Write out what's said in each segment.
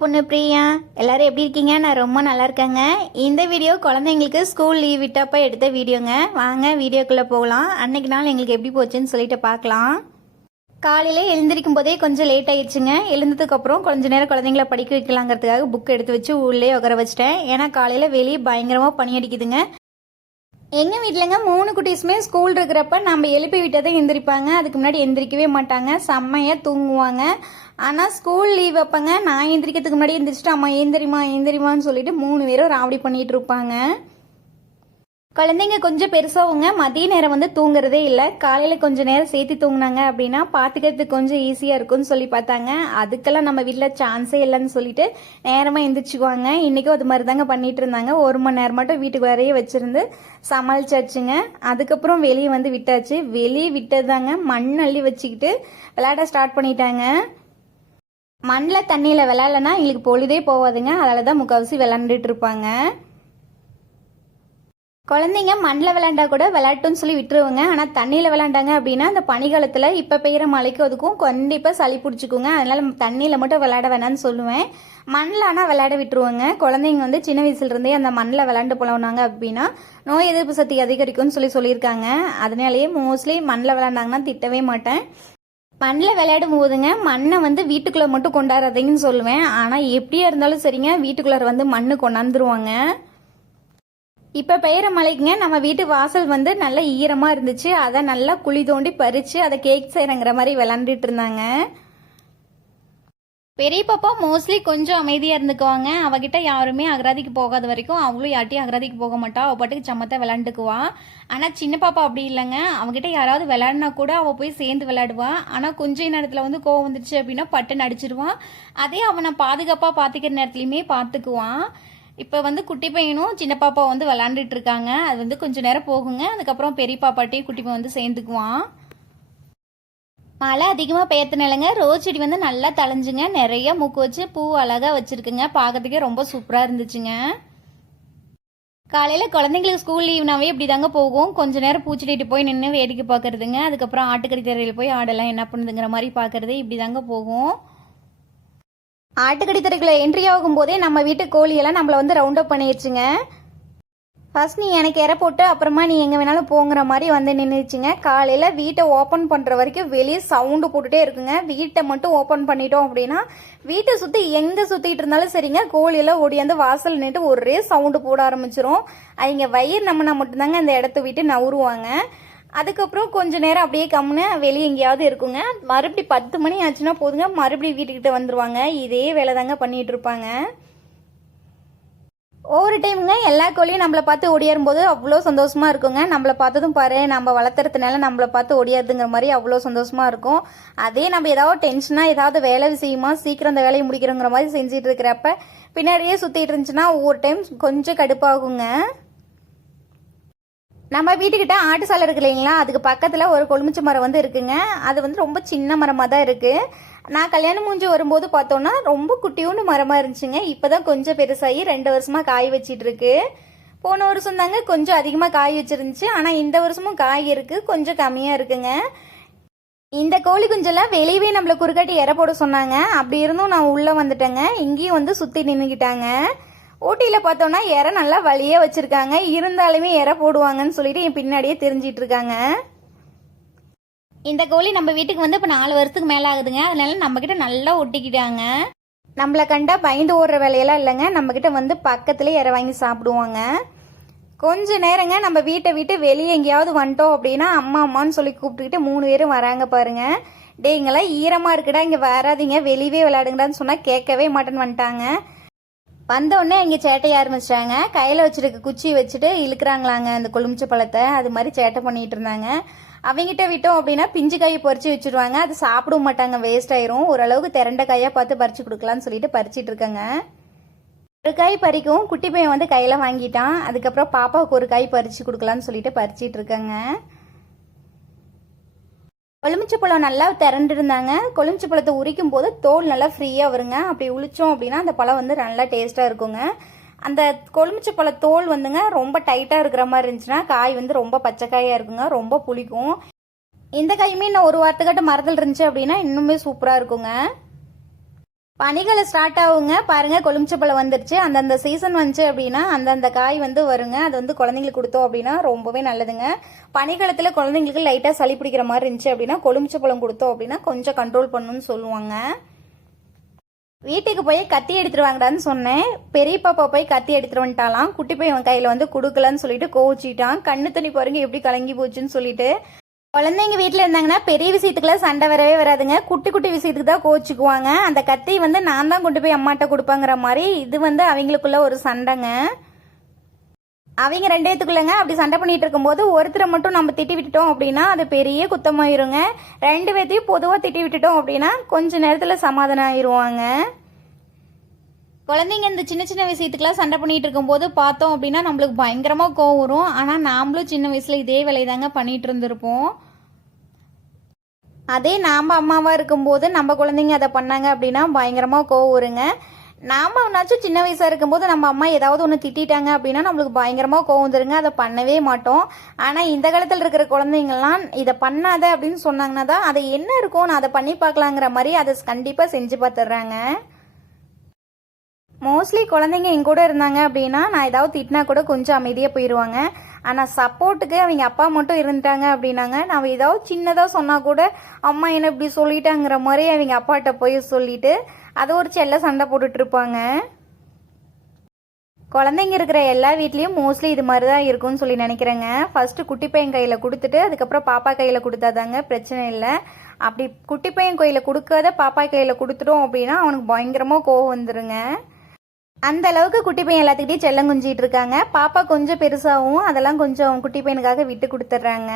பொண்ணு பிரியா. எல்லாரும் எப்படி இருக்கீங்க? நான் ரொம்ப நல்லா இருக்கேங்க. இந்த வீடியோ குழந்தைங்களுக்கு ஸ்கூல் லீவ் விட்டப்ப எடுத்த வீடியோங்க. வாங்க வீடியோக்குள்ளே போகலாம். அன்னைக்கு நாள் எங்களுக்கு எப்படி போச்சுன்னு சொல்லிட்டு பார்க்கலாம். காலையில் எழுந்திருக்கும் போதே கொஞ்சம் லேட் ஆயிடுச்சுங்க. எழுந்ததுக்கப்புறம் கொஞ்ச நேரம் குழந்தைங்கள படிக்க வைக்கலாங்கிறதுக்காக புக் எடுத்து வச்சு உள்ளே உட்கார வச்சிட்டேன். ஏன்னா காலையில் வெளியே பயங்கரமாக பனி அடிக்குதுங்க. எங்கள் வீட்டிலங்க 3 குட்டீஸுமே ஸ்கூல் இருக்கிறப்ப நம்ம எழுப்பி விட்டதை எந்திரிப்பாங்க. அதுக்கு முன்னாடி எந்திரிக்கவே மாட்டாங்க, செம்மையாக தூங்குவாங்க. ஆனால் ஸ்கூல் லீவ் அப்பங்க நான் எந்திரிக்கிறதுக்கு முன்னாடி எந்திரிச்சிட்டு அம்மா எந்திரிமான்னு சொல்லிட்டு 3 பேரும் ராவடி பண்ணிட்டு இருப்பாங்க. குழந்தைங்க கொஞ்சம் பெருசாகுங்க, மதிய நேரம் வந்து தூங்குறதே இல்லை. காலையில் கொஞ்சம் நேரம் சேர்த்து தூங்கினாங்க அப்படின்னா பார்த்துக்கிறதுக்கு கொஞ்சம் ஈஸியாக இருக்கும்னு சொல்லி பார்த்தாங்க. அதுக்கெல்லாம் நம்ம வீட்டில் சான்ஸே இல்லைன்னு சொல்லிட்டு நேரமாக எந்திரிச்சுக்குவாங்க. இன்றைக்கும் அது மாதிரி தாங்க பண்ணிட்டு இருந்தாங்க. 1 மணி நேரம் மட்டும் வீட்டுக்கு வரையே வச்சுருந்து சமாளிச்சாச்சுங்க. அதுக்கப்புறம் வெளியே வந்து விட்டாச்சு. வெளியே விட்டதாங்க மண் அள்ளி வச்சுக்கிட்டு விளையாட ஸ்டார்ட் பண்ணிட்டாங்க. மண்ணில் தண்ணியில் விளையாடலன்னா எங்களுக்கு பொழுதே போவாதுங்க. அதில் தான் முக்கால்வாசி விளாண்டுட்டு இருப்பாங்க. குழந்தைங்க மண்ணில் விளையாண்டா கூட விளையாட்டுன்னு சொல்லி விட்டுருவாங்க. ஆனால் தண்ணியில் விளையாண்டாங்க அப்படின்னா அந்த பனிக்காலத்தில் இப்போ பெய்கிற மழைக்கு அதுக்கும் கண்டிப்பாக சளி பிடிச்சிக்குங்க. அதனால் தண்ணியில் மட்டும் விளையாட வேணான்னு சொல்லுவேன். மண்ணில் ஆனால் விளையாட விட்டுருவாங்க. குழந்தைங்க வந்து சின்ன வயசுலேருந்தே அந்த மண்ணில் விளையாண்டு போனாங்க அப்படின்னா நோய் எதிர்ப்பு சக்தி அதிகரிக்கும்னு சொல்லியிருக்காங்க. அதனாலேயே மோஸ்ட்லி மண்ணில் விளையாண்டாங்கன்னா திட்டவே மாட்டேன். மண்ணில் விளையாடும் போதுங்க மண்ணை வந்து வீட்டுக்குள்ளே மட்டும் கொண்டாடுறதைன்னு சொல்லுவேன். ஆனால் எப்படியா இருந்தாலும் சரிங்க, வீட்டுக்குள்ளார வந்து மண்ணு கொண்டாந்துருவாங்க. இப்போ பெய்கிற மழைக்குங்க நம்ம வீட்டு வாசல் வந்து நல்லா ஈரமாக இருந்துச்சு. அதை நல்லா குழி தோண்டி பறித்து அதை கேக் செய்கிறங்கிற மாதிரி விளாண்டுட்டு இருந்தாங்க. பெரிய பாப்பா மோஸ்ட்லி கொஞ்சம் அமைதியாக இருந்துக்குவாங்க. அவகிட்ட யாருமே அகராதிக்கு போகாத வரைக்கும் அவளும் யார்ட்டையும் அகராதிக்கு போக மாட்டா. அவள் பாட்டுக்கு சமத்தை விளாண்டுக்குவா. ஆனால் சின்ன பாப்பா அப்படி இல்லைங்க. அவகிட்ட யாராவது விளையாடினா கூட அவள் போய் சேர்ந்து விளையாடுவா. ஆனால் கொஞ்ச நேரத்தில் வந்து கோவம் வந்துடுச்சு அப்படின்னா பட்டுன்னு அடிச்சிருவான். அதே அவனை பாதுகாப்பாக பார்த்துக்கிற நேரத்துலையுமே பார்த்துக்குவான். இப்போ வந்து குட்டி பையனும் சின்ன பாப்பா வந்து விளாண்டுட்டு இருக்காங்க. அது வந்து கொஞ்சம் நேரம் போகுங்க. அதுக்கப்புறம் பெரிய பாப்பாட்டையும் குட்டி பையன் வந்து சேர்ந்துக்குவான். மழை அதிகமாக பெய்யறதுனாலங்க ரோஸ் செடி வந்து நல்லா தளைஞ்சுங்க. நிறைய மூக்கு வச்சு பூ அழகாக வச்சுருக்குங்க. பார்க்கறதுக்கே ரொம்ப சூப்பராக இருந்துச்சுங்க. காலையில் குழந்தைங்களுக்கு ஸ்கூல் லீவ்னாவே இப்படி தாங்க போகும். கொஞ்சம் நேரம் பூச்செடிட்டு போய் நின்று வேடிக்கை பார்க்குறதுங்க. அதுக்கப்புறம் ஆட்டுக்கறி தெருவில் போய் ஆடெல்லாம் என்ன பண்ணுதுங்கிற மாதிரி பார்க்குறது இப்படி தாங்க போகும். ஆட்டுக்கடி தெருக்குள்ள என்ட்ரி ஆகும் போதே நம்ம வீட்டு கோழியெல்லாம் நம்மளை வந்து ரவுண்ட் அப் பண்ணிடுச்சுங்க. ஃபர்ஸ்ட் நீ எனக்கு இற போட்டு அப்புறமா நீ எங்கே வேணாலும் போங்கிற மாதிரி வந்து நின்றுச்சுங்க. காலையில் வீட்டை ஓப்பன் பண்ணுற வரைக்கும் வெளியே சவுண்டு போட்டுகிட்டே இருக்குங்க. வீட்டை மட்டும் ஓப்பன் பண்ணிட்டோம் அப்படின்னா வீட்டை சுற்றி எங்கே சுற்றிட்டு இருந்தாலும் சரிங்க, கோழியெல்லாம் ஓடியாந்து வாசல் நின்று ஒரே சவுண்டு போட ஆரம்பிச்சிரும். அவங்க வயிறு நம்மனா மட்டும்தாங்க அந்த இடத்த விட்டு நவுருவாங்க. அதுக்கப்புறம் கொஞ்ச நேரம் அப்படியே கம்முன்னு வெளியே எங்கேயாவது இருக்குங்க. மறுபடி 10 மணி ஆச்சுன்னா போதுங்க, மறுபடியும் வீட்டுக்கிட்ட வந்துடுவாங்க. இதே வேலை தாங்க பண்ணிகிட்டு இருப்பாங்க. ஒவ்வொரு டைமுங்க எல்லா கோழியும் நம்மளை பார்த்து ஓடியாரும் போது அவ்வளோ சந்தோஷமாக இருக்குங்க. நம்மளை பார்த்ததும் பாரு நம்ம வளர்த்துறதுனால நம்மளை பார்த்து ஓடியாருதுங்கிற மாதிரி அவ்வளோ சந்தோஷமாக இருக்கும். அதே நம்ம ஏதாவது டென்ஷனாக ஏதாவது வேலை விஷயமா சீக்கிரம் அந்த வேலையை முடிக்கிறோங்கிற மாதிரி செஞ்சுட்டு இருக்கிறப்ப பின்னாடியே சுற்றிட்டு இருந்துச்சுன்னா ஒவ்வொரு டைம் கொஞ்சம் கடுப்பாகுங்க. நம்ம வீட்டுக்கிட்ட ஆட்டு சாலை இருக்கு இல்லைங்களா, அதுக்கு பக்கத்தில் ஒரு கொழுமிச்ச மரம் வந்து இருக்குங்க. அது வந்து ரொம்ப சின்ன மரமாக தான் இருக்குது. நான் கல்யாணம் முடிஞ்சு வரும்போது பார்த்தோன்னா ரொம்ப குட்டியோண்டு மரமாக இருந்துச்சுங்க. இப்போ தான் கொஞ்சம் பெருசாகி 2 வருஷமாக காய் வச்சிட்டு இருக்கு. போன வருஷம் தாங்க கொஞ்சம் அதிகமாக காய் வச்சிருந்துச்சு. ஆனால் இந்த வருஷமும் காய் இருக்குது, கொஞ்சம் கம்மியாக இருக்குங்க. இந்த கோழி குஞ்செல்லாம் வெளியவே நம்மளை குறுக்காட்டி இற போட சொன்னாங்க. அப்படி இருந்தும் நான் உள்ளே வந்துட்டேங்க. இங்கேயும் வந்து சுற்றி நின்றுக்கிட்டாங்க. ஊட்டியில் பார்த்தோன்னா இற நல்லா வழியே வச்சுருக்காங்க. இருந்தாலுமே இற போடுவாங்கன்னு சொல்லிட்டு என் பின்னாடியே தெரிஞ்சிட்டு இருக்காங்க. இந்த கோழி நம்ம வீட்டுக்கு வந்து இப்போ 4 வருஷத்துக்கு மேலே ஆகுதுங்க. அதனால நம்மக்கிட்ட நல்லா ஒட்டிக்கிட்டாங்க. நம்மளை கண்டா பயந்து ஓடுற வேலையெல்லாம் இல்லைங்க. நம்மக்கிட்ட வந்து பக்கத்துலேயே இற வாங்கி சாப்பிடுவாங்க. கொஞ்ச நேரங்க நம்ம வீட்டை விட்டு வெளியே எங்கேயாவது வந்துட்டோம் அப்படின்னா அம்மா அம்மான்னு சொல்லி கூப்பிட்டுக்கிட்டு 3 பேரும் வராங்க பாருங்க. டே இங்கெல்லாம் ஈரமாக இருக்குடா, இங்கே வராதிங்க, வெளியவே விளையாடுங்கடான்னு சொன்னால் கேட்கவே மாட்டேன்னு வந்துட்டாங்க. வந்தோடனே இங்கே சேட்டையை ஆரம்பிச்சிட்டாங்க. கையில் வச்சுருக்க குச்சி வச்சுட்டு இழுக்கிறாங்களாங்க அந்த கொழுமிச்ச பழத்தை. அது மாதிரி சேட்டை பண்ணிகிட்டு இருந்தாங்க. அவங்ககிட்ட விட்டோம் அப்படின்னா பிஞ்சு காயை பறித்து வச்சுருவாங்க. அது சாப்பிடவும் மாட்டாங்க, வேஸ்ட் ஆயிரும். ஓரளவுக்கு திரண்ட காயாக பார்த்து பறித்து கொடுக்கலான்னு சொல்லிட்டு பறிச்சிட்டு இருக்காங்க. ஒரு காய் பறிக்கும் குட்டி பையன் வந்து கையில் வாங்கிட்டான். அதுக்கப்புறம் பாப்பாவுக்கு ஒரு காய் பறித்து கொடுக்கலான்னு சொல்லிட்டு பறிச்சிட்டு இருக்காங்க. கொழுமிச்ச பழம் நல்லா திரண்டு இருந்தாங்க. கொழுமிச்ச பழத்தை உரிக்கும் போது தோல் நல்லா ஃப்ரீயாக வருங்க. அப்படி உளிச்சோம் அப்படின்னா அந்த பழம் வந்து நல்லா டேஸ்ட்டாக இருக்குங்க. அந்த கொழுமிச்ச பழ தோல் வந்துங்க ரொம்ப டைட்டாக இருக்கிற மாதிரி இருந்துச்சுன்னா காய் வந்து ரொம்ப பச்சைக்காயாக இருக்குங்க, ரொம்ப புளிக்கும். இந்த காயுமே இன்னும் 1 வாரத்துக்கிட்ட மரத்தில் இருந்துச்சு அப்படின்னா இன்னுமே சூப்பராக இருக்குங்க. பனிகளை ஸ்டார்ட் ஆகுங்க பாருங்க. கொழுமிச்சப்பழம் வந்துருச்சு. அந்தந்த சீசன் வந்துச்சு அப்படின்னா அந்தந்த காய் வந்து வருங்க. அது வந்து குழந்தைங்களுக்கு கொடுத்தோம் அப்படின்னா ரொம்பவே நல்லதுங்க. பனிக்காலத்தில் குழந்தைங்களுக்கு லைட்டாக சளி பிடிக்கிற மாதிரி இருந்துச்சு அப்படின்னா கொழுமிச்சப்பழம் கொடுத்தோம் அப்படின்னா கொஞ்சம் கண்ட்ரோல் பண்ணணும்னு சொல்லுவாங்க. வீட்டுக்கு போய் கத்தி எடுத்துட்டு வாங்கடான்னு சொன்னேன். பெரிய பாப்பா போய் கத்தி எடுத்துட்டு வந்துட்டாலாம். குட்டி பையன் கையில் வந்து கொடுக்கலன்னு சொல்லிட்டு கோவிச்சிட்டான். கண்ணு தண்ணி பாருங்க எப்படி கலங்கி போச்சுன்னு சொல்லிட்டு. குழந்தைங்க வீட்டில் இருந்தாங்கன்னா பெரிய விஷயத்துக்குலாம் சண்டை வரவே வராதுங்க. குட்டி குட்டி விஷயத்துக்கு தான் கோச்சிக்குவாங்க. அந்த கத்தி வந்து நான் தான் கொண்டு போய் அம்மாட்ட கொடுப்பாங்கிற மாதிரி இது வந்து அவங்களுக்குள்ள ஒரு சண்டைங்க. அவங்க ரெண்டு பேத்துக்குள்ளங்க அப்படி சண்டை பண்ணிட்டு இருக்கும்போது ஒருத்தரை மட்டும் நம்ம திட்டி விட்டுட்டோம் அப்படின்னா அது பெரிய குத்தமாயிருங்க. ரெண்டு பேர்த்தையும் பொதுவாக திட்டி விட்டுட்டோம் அப்படின்னா கொஞ்ச நேரத்தில் சமாதானம் ஆயிடுவாங்க. குழந்தைங்க இந்த சின்ன சின்ன விஷயத்துக்குலாம் சண்டை பண்ணிட்டு இருக்கும்போது பார்த்தோம் அப்படின்னா நம்மளுக்கு பயங்கரமாக கோவம் வரும். ஆனால் நாமளும் சின்ன வயசில் இதே வேலையை தாங்க பண்ணிட்டு இருந்திருப்போம். அதே நாம் அம்மாவாக இருக்கும்போது நம்ம குழந்தைங்க அதை பண்ணாங்க அப்படின்னா பயங்கரமாக கோவம் வருங்க. நாம் ஒன்றாச்சும் சின்ன வயசாக இருக்கும்போது நம்ம அம்மா ஏதாவது ஒன்று திட்டாங்க அப்படின்னா நம்மளுக்கு பயங்கரமாக கோவம் வந்துருங்க. அதை பண்ணவே மாட்டோம். ஆனால் இந்த காலத்தில் இருக்கிற குழந்தைங்கள்லாம் இதை பண்ணாத அப்படின்னு சொன்னாங்கன்னா தான் அதை என்ன இருக்கும் நான் அதை பண்ணி பார்க்கலாங்கிற மாதிரி அதை கண்டிப்பாக செஞ்சு பார்த்துட்றாங்க. மோஸ்ட்லி குழந்தைங்க என் கூட இருந்தாங்க அப்படின்னா நான் ஏதாவது திட்டினா கூட கொஞ்சம் அமைதியாக போயிடுவாங்க. ஆனால் சப்போர்ட்டுக்கு அவங்க அப்பா மட்டும் இருந்துட்டாங்க அப்படின்னாங்க நான் ஏதாவது சின்னதாக சொன்னால் கூட அம்மா என்ன இப்படி சொல்லிட்டாங்கிற மாதிரி அவங்க அப்பாட்ட போய் சொல்லிட்டு அதை ஒரு செல்ல சண்டை போட்டுட்டு இருப்பாங்க. குழந்தைங்க இருக்கிற எல்லா வீட்லேயும் மோஸ்ட்லி இது மாதிரி தான் இருக்கும்னு சொல்லி நினைக்கிறேங்க. ஃபர்ஸ்ட் குட்டி பையன் கையில் கொடுத்துட்டு அதுக்கப்புறம் பாப்பா கையில் கொடுத்தாதாங்க பிரச்சனை இல்லை. அப்படி குட்டி பையன் கையில் கொடுக்காத பாப்பா கையில் கொடுத்துட்டோம் அப்படின்னா அவனுக்கு பயங்கரமாக கோவம் வந்துருங்க. அந்த அளவுக்கு குட்டி பையன் எல்லாத்துக்கிட்டையும் செல்லம் குஞ்சிட்டு இருக்காங்க. பாப்பா கொஞ்சம் பெருசாகவும் அதெல்லாம் கொஞ்சம் குட்டி பையனுக்காக விட்டு கொடுத்துட்றாங்க.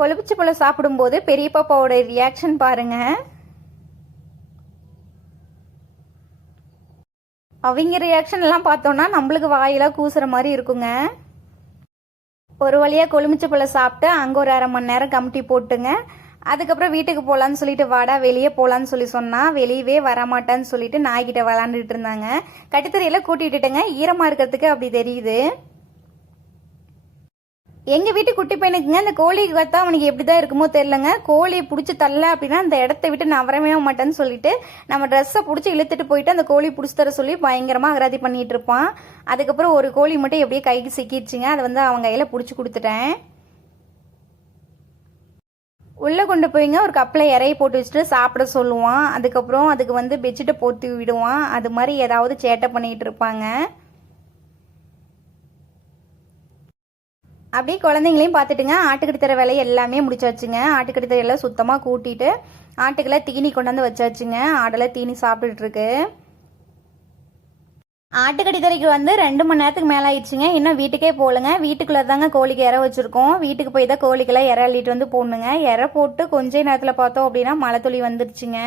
கொழுப்பிச்ச பழம் சாப்பிடும்போது பெரிய பாப்பாவோட ரியாக்ஷன் பாருங்க. அவங்க ரியாக்ஷன் எல்லாம் பார்த்தோம்னா நம்மளுக்கு வாயெல்லாம் கூசுற மாதிரி இருக்குங்க. ஒரு வழியாக கொழுமிச்ச பழம் சாப்பிட்டு அங்கே ஒரு 1/2 மணி நேரம் கமிட்டி போட்டுங்க. அதுக்கப்புறம் வீட்டுக்கு போகலான்னு சொல்லிட்டு வாடா வெளியே போகலான்னு சொன்னால் வெளியவே வரமாட்டான்னு சொல்லிட்டு நாய்கிட்ட விளாண்டுட்டு இருந்தாங்க. கட்டுத்தறியெல்லாம் கூட்டிட்டுங்க. ஈரமாக இருக்கிறதுக்கு அப்படி தெரியுது. எங்கள் வீட்டு குட்டி பையனுக்குங்க இந்த கோழிக்கு பார்த்தா அவனுக்கு எப்படி தான் இருக்குமோ தெரிலங்க. கோழியை பிடிச்சி தரல அப்படின்னா அந்த இடத்த விட்டு நான் வரவே மாட்டேன்னு சொல்லிட்டு நம்ம ட்ரெஸ்ஸை பிடிச்சி இழுத்துட்டு போயிட்டு அந்த கோழி பிடிச்சி தர சொல்லி பயங்கரமாக அகராதி பண்ணிட்டு இருப்பான். அதுக்கப்புறம் ஒரு கோழி மட்டும் எப்படியே கைக்கு சிக்கிடுச்சுங்க. அதை வந்து அவங்க கையில் பிடிச்சி கொடுத்துட்டேன். உள்ளே கொண்டு போய்ங்க ஒரு கப்பில் இறைய போட்டு வச்சுட்டு சாப்பிட சொல்லுவான். அதுக்கப்புறம் அதுக்கு வந்து பெட்ஷீட்டை போட்டு விடுவான். அது மாதிரி ஏதாவது சேட்டை பண்ணிகிட்டு இருப்பாங்க. அப்படியே குழந்தைங்களையும் பார்த்துட்டுங்க ஆட்டுக்கடி தர வேலையை எல்லாமே முடிச்சாச்சுங்க. ஆட்டுக்கடி தர எல்லாம் சுத்தமாக கூட்டிட்டு ஆட்டுக்கெல்லாம் தீனி கொண்டாந்து வச்சாச்சுங்க. ஆடெல்லாம் தீனி சாப்பிட்டுட்டு இருக்கு. ஆட்டுக்கடி தரைக்கு வந்து 2 மணி நேரத்துக்கு மேலே ஆயிடுச்சுங்க. இன்னும் வீட்டுக்கே போகலங்க. வீட்டுக்குள்ளே தாங்க கோழிக்கு இற வச்சுருக்கோம். வீட்டுக்கு போய் தான் கோழிக்கெல்லாம் இற அள்ளிட்டு வந்து போடணுங்க. இற போட்டு கொஞ்ச நேரத்தில் பார்த்தோம் அப்படின்னா மழை துளி வந்துருச்சுங்க.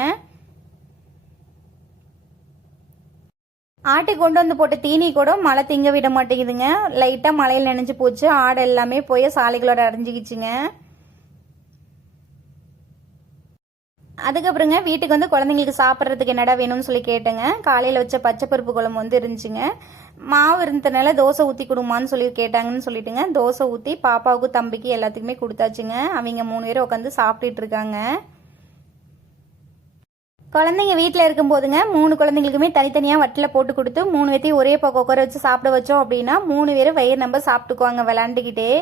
ஆட்டுக்கு கொண்டு வந்து போட்ட தீனி கூட மழை திங்க விட மாட்டேங்குதுங்க. லைட்டாக மழையில் நனைஞ்சு போச்சு. ஆடு எல்லாமே போய் சாலைகளோட அடைஞ்சிக்கிச்சுங்க. அதுக்கப்புறங்க வீட்டுக்கு வந்து குழந்தைங்களுக்கு சாப்பிட்றதுக்கு என்னடா வேணும்னு சொல்லி கேட்டேங்க. காலையில் வச்ச பச்சை பருப்பு குழம்பு வந்து இருந்துச்சுங்க. மாவு இருந்ததுனால தோசை ஊற்றி கொடுமான்னு சொல்லி கேட்டாங்கன்னு சொல்லிட்டுங்க தோசை ஊற்றி பாப்பாவுக்கு தம்பிக்கு எல்லாத்துக்குமே கொடுத்தாச்சுங்க. அவங்க 3 பேரும் உட்காந்து சாப்பிட்டுட்டு இருக்காங்க. குழந்தைங்க வீட்டில் இருக்கும்போதுங்க 3 குழந்தைங்களுக்குமே தனித்தனியாக வட்டில் போட்டு கொடுத்து 3 பேர்த்தையும் ஒரே பக்கம் உட்கார வச்சு சாப்பிட வச்சோம் அப்படின்னா 3 பேரும் வயிறு நம்ம சாப்பிட்டுக்குவாங்க விளாண்டுக்கிட்டே.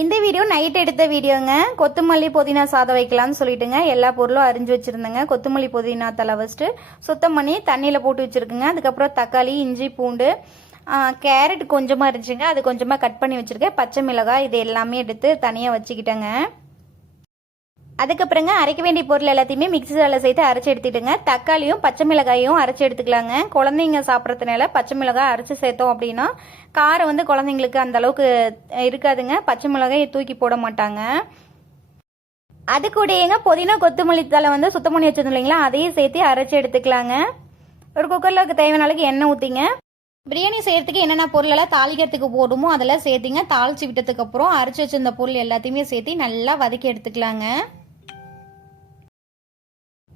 இந்த வீடியோ நைட் எடுத்த வீடியோங்க. கொத்தமல்லி புதினா சாதம் வைக்கலாம்னு சொல்லிட்டுங்க எல்லா பொருளும் அரிஞ்சு வச்சுருந்தேங்க. கொத்தமல்லி புதினா தலை ஃபஸ்ட்டு சுத்தம் பண்ணி தண்ணியில் போட்டு வச்சுருக்குங்க. அதுக்கப்புறம் தக்காளி இஞ்சி பூண்டு கேரட் கொஞ்சமாக இருந்துச்சுங்க. அது கொஞ்சமாக கட் பண்ணி வச்சுருக்கேன். பச்சை மிளகாய் இது எல்லாமே எடுத்து தனியாக வச்சுக்கிட்டேங்க. அதுக்கப்புறங்க அரைக்க வேண்டிய பொருள் எல்லாத்தையுமே மிக்ஸி ஜாரில் சேர்த்து அரைச்சி எடுத்துட்டுங்க. தக்காளியும் பச்சை மிளகாயும் அரைச்சி எடுத்துக்கலாங்க. குழந்தைங்க சாப்பிட்றதுனால பச்சை மிளகாய் அரைச்சி சேர்த்தோம் அப்படின்னா காரம் வந்து குழந்தைங்களுக்கு அந்த அளவுக்கு இருக்காதுங்க. பச்சை மிளகாயை தூக்கி போட மாட்டாங்க. அது கூடயேங்க புதினா கொத்தமல்லி தலை வந்து சுத்தம் பண்ணி வச்சிருந்தோம் இல்லைங்களா, அதையும் சேர்த்து அரைச்சி எடுத்துக்கலாங்க. ஒரு குக்கரில் தேவையான அளவுக்கு எண்ணெய் ஊற்றிங்க. பிரியாணி செய்யறதுக்கு என்னென்ன பொருளெல்லாம் தாளிக்கிறதுக்கு போடுமோ அதெல்லாம் சேர்த்திங்க. தாளிச்சு விட்டதுக்கப்புறம் அரைச்சி வச்சிருந்த பொருள் எல்லாத்தையுமே சேர்த்து நல்லா வதக்கி எடுத்துக்கலாங்க.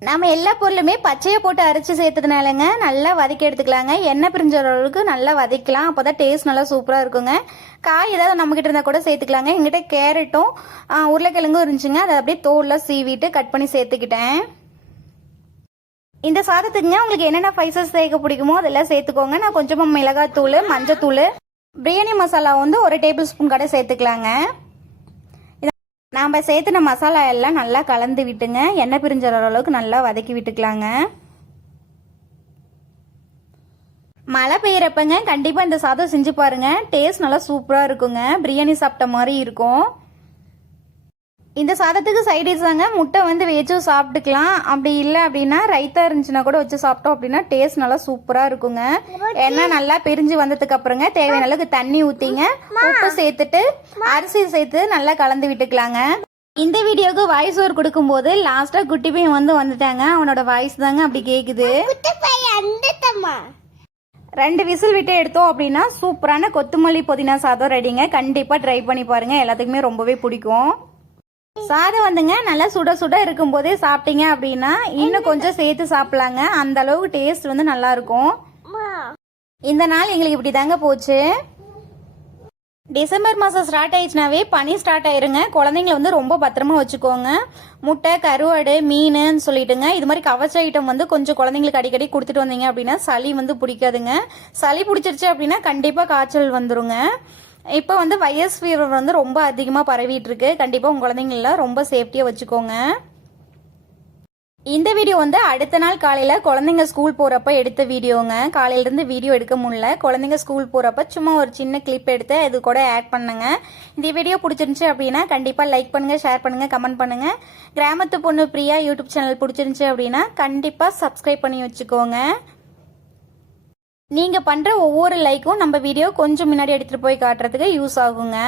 நம்ம எல்லா பொருளுமே பச்சையை போட்டு அரைச்சி சேர்த்ததுனாலங்க நல்லா வதக்கி எடுத்துக்கலாங்க. எண்ணெய் பிரிஞ்ச அளவுக்கு நல்லா வதக்கலாம். அப்போ தான் டேஸ்ட் நல்லா சூப்பராக இருக்குங்க. காய் ஏதாவது நம்மக்கிட்ட இருந்தால் கூட சேர்த்துக்கலாங்க. எங்கிட்ட கேரட்டும் உருளைக்கிழங்கும் இருந்துச்சுங்க. அதை அப்படியே தோலில் சீவிட்டு கட் பண்ணி சேர்த்துக்கிட்டேன். இந்த சாதத்துக்குங்க உங்களுக்கு என்னென்ன ஸ்பைசஸ் சேர்க்க பிடிக்குமோ அதெல்லாம் சேர்த்துக்கோங்க. நான் கொஞ்சமாக மிளகாத்தூள், மஞ்சத்தூள், பிரியாணி மசாலா வந்து 1 டேபிள் ஸ்பூன் கடை சேர்த்துக்கலாங்க. நாம் சேர்த்துன மசாலா எல்லாம் நல்லா கலந்து விட்டுங்க. எண்ணெய் பிரிஞ்ச அளவுக்கு நல்லா வதக்கி விட்டுக்கலாங்க. மழை பெய்யறப்பங்க கண்டிப்பாக இந்த சாதம் செஞ்சு பாருங்க. டேஸ்ட் நல்லா சூப்பராக இருக்குங்க. பிரியாணி சாப்பிட்ட மாதிரி இருக்கும். இந்த சாதத்துக்கு சைடிஷ் தாங்க முட்டை வந்து வச்சும் சாப்பிட்டுக்கலாம். அப்படி இல்லை அப்படின்னா ரைத்தா இருந்துச்சுன்னா கூட வச்சு சாப்பிட்டோம் அப்படின்னா டேஸ்ட் நல்லா சூப்பராக இருக்குங்க. எண்ணெய் நல்லா பிரிஞ்சு வந்ததுக்கு அப்புறங்க தேவையான அளவுக்கு தண்ணி ஊற்றிங்க, உப்பு சேர்த்துட்டு அரிசி சேர்த்து நல்லா கலந்து விட்டுக்கலாங்க. இந்த வீடியோவுக்கு வாய்ஸ் ஓவர் கொடுக்கும்போது லாஸ்ட்டாக குட்டி பையன் வந்துட்டாங்க. அவனோட வாய்ஸ் தாங்க அப்படி கேட்குது. 2 விசில் விட்டு எடுத்தோம் அப்படின்னா சூப்பரான கொத்தமல்லி புதினா சாதம் ரெடிங்க. கண்டிப்பாக ட்ரை பண்ணி பாருங்க. எல்லாத்துக்குமே ரொம்பவே பிடிக்கும். சாதம் வந்துங்க நல்லா சுட சுட இருக்கும் போதே சாப்பிட்டீங்க அப்படின்னா இன்னும் கொஞ்சம் சேர்த்து சாப்பிடலாங்க. அந்த அளவுக்கு டேஸ்ட் வந்து நல்லா இருக்கும். இந்த நாள் எங்களுக்கு இப்படி தாங்க போச்சு. டிசம்பர் மாதம் ஸ்டார்ட் ஆயிடுச்சுனாவே பனி ஸ்டார்ட் ஆயிருங்க. குழந்தைங்களை வந்து ரொம்ப பத்திரமா வச்சுக்கோங்க. முட்டை, கருவாடு, மீன் சொல்லிட்டுங்க இது மாதிரி கவச்ச ஐட்டம் வந்து கொஞ்சம் குழந்தைங்களுக்கு அடிக்கடி கொடுத்துட்டு வந்தீங்க அப்படின்னா சளி வந்து பிடிக்காதுங்க. சளி பிடிச்சிருச்சு அப்படின்னா கண்டிப்பாக காய்ச்சல் வந்துருங்க. இப்போ வந்து வைரஸ் ஃபீவர் வந்து ரொம்ப அதிகமாக பரவிட்டு இருக்கு. கண்டிப்பாக உங்கள் குழந்தைங்கள ரொம்ப சேஃப்டியாக வச்சுக்கோங்க. இந்த வீடியோ வந்து அடுத்த நாள் காலையில் குழந்தைங்க ஸ்கூல் போகிறப்ப எடுத்த வீடியோங்க. காலையிலேருந்து வீடியோ எடுக்க முடியல. குழந்தைங்க ஸ்கூல் போகிறப்ப சும்மா ஒரு சின்ன கிளிப் எடுத்து இது கூட ஆட் பண்ணுங்க. இந்த வீடியோ பிடிச்சிருந்துச்சு அப்படின்னா கண்டிப்பாக லைக் பண்ணுங்கள், ஷேர் பண்ணுங்கள், கமெண்ட் பண்ணுங்கள். கிராமத்து பொண்ணு பிரியா யூடியூப் சேனல் பிடிச்சிருந்துச்சு அப்படின்னா கண்டிப்பாக சப்ஸ்கிரைப் பண்ணி வச்சுக்கோங்க. நீங்கள் பண்ணுற ஒவ்வொரு லைக்கும் நம்ம வீடியோ கொஞ்சம் முன்னாடி எடுத்துகிட்டு போய் காட்டுறதுக்கு யூஸ் ஆகுங்க.